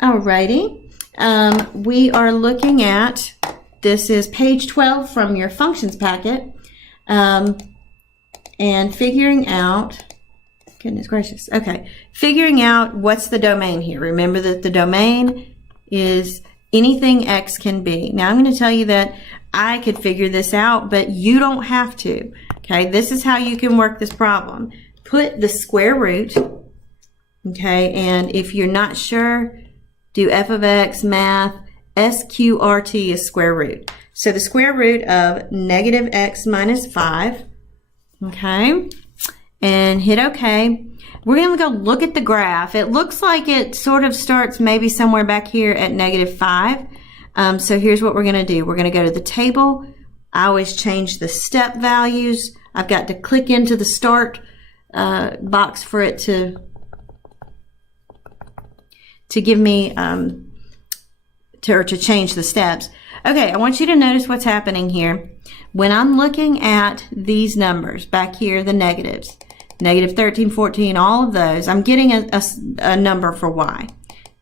Alrighty. We are looking at, this is page 12 from your functions packet, and figuring out, goodness gracious, okay, figuring out what's the domain here. Remember that the domain is anything x can be. Now I'm going to tell you that I could figure this out, but you don't have to. Okay, this is how you can work this problem. Put the square root, okay, and if you're not sure, do f of x, math, SQRT is square root. So the square root of negative x minus 5, okay, and hit OK. We're going to go look at the graph. It looks like it sort of starts maybe somewhere back here at negative 5. So here's what we're going to do. We're going to go to the table. I always change the step values. I've got to click into the start box for it to give me to change the steps. Okay, I want you to notice what's happening here. When I'm looking at these numbers back here, the negatives, negative 13, 14, all of those, I'm getting a number for y.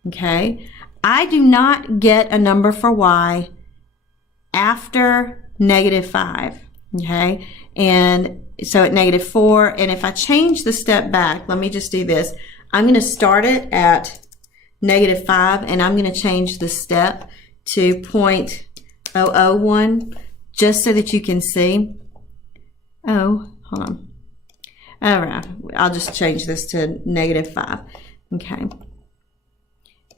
Okay, I do not get a number for y after negative 5. Okay, and so at negative 4, and if I change the step back, let me just do this. I'm going to start it at negative 5, and I'm going to change the step to 0.001 just so that you can see. Oh, hold on. All right, I'll just change this to negative 5. Okay.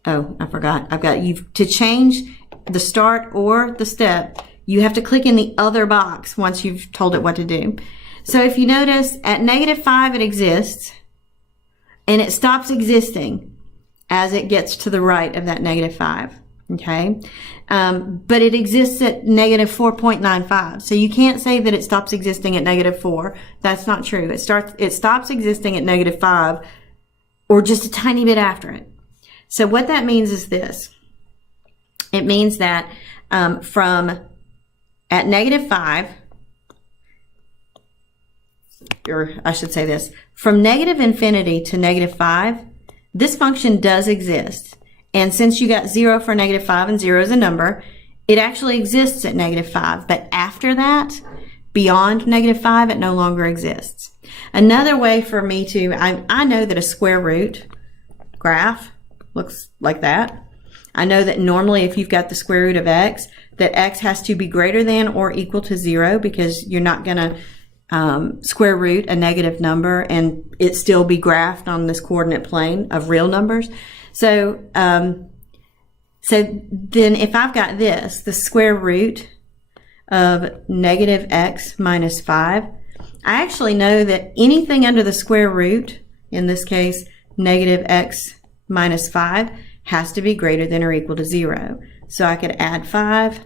Oh, I forgot. I've got you to change the start or the step. You have to click in the other box once you've told it what to do. So if you notice, at negative 5 it exists, and it stops existing as it gets to the right of that negative 5, okay? But it exists at negative 4.95, so you can't say that it stops existing at negative 4. That's not true. It stops existing at negative 5 or just a tiny bit after it. So what that means is this. It means that at negative 5, or I should say this, from negative infinity to negative 5, this function does exist. And since you got 0 for negative 5 and 0 is a number, it actually exists at negative 5. But after that, beyond negative 5, it no longer exists. Another way for me to, I know that a square root graph looks like that. I know that normally if you've got the square root of x, that x has to be greater than or equal to 0, because you're not going to square root a negative number and it still be graphed on this coordinate plane of real numbers. So, so then if I've got this, the square root of negative x minus 5, I actually know that anything under the square root, in this case negative x minus 5, has to be greater than or equal to 0. So I could add 5,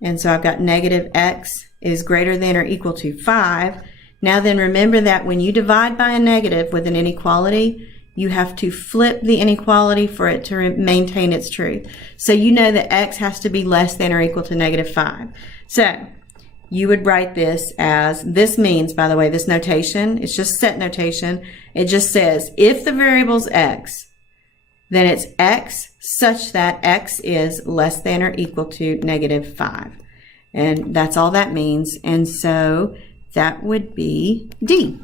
and so I've got negative x is greater than or equal to 5. Now then, remember that when you divide by a negative with an inequality, you have to flip the inequality for it to maintain its truth. So you know that x has to be less than or equal to negative 5. So you would write this as, this means, by the way, this notation, it's just set notation. It just says, if the variable's x, then it's x such that x is less than or equal to negative 5. And that's all that means. And so that would be D.